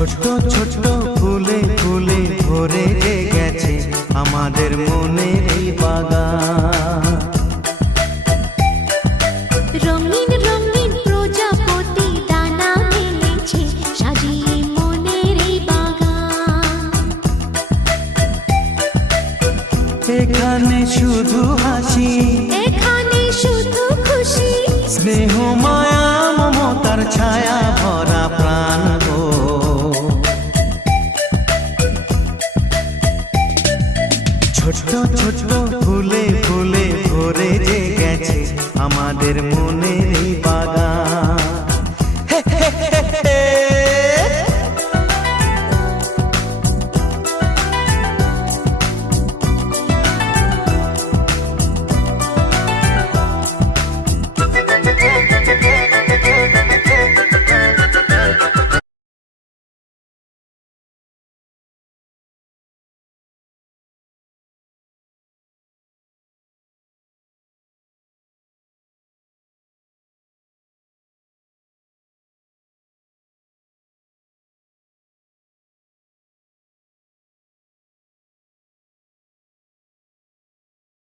ছোট্ট ছোট্ট ফুলে ফুলে ভরে গেছে আমাদের মনের এই বাগান। রঙিন রঙিন প্রজাপতি দানা মেলেছে সাজিয়ে মনের এই বাগান। এখানে শুধু হাসি, এখানে শুধু খুশি, স্নেহ মায়া মমতার ছায়া ভরা।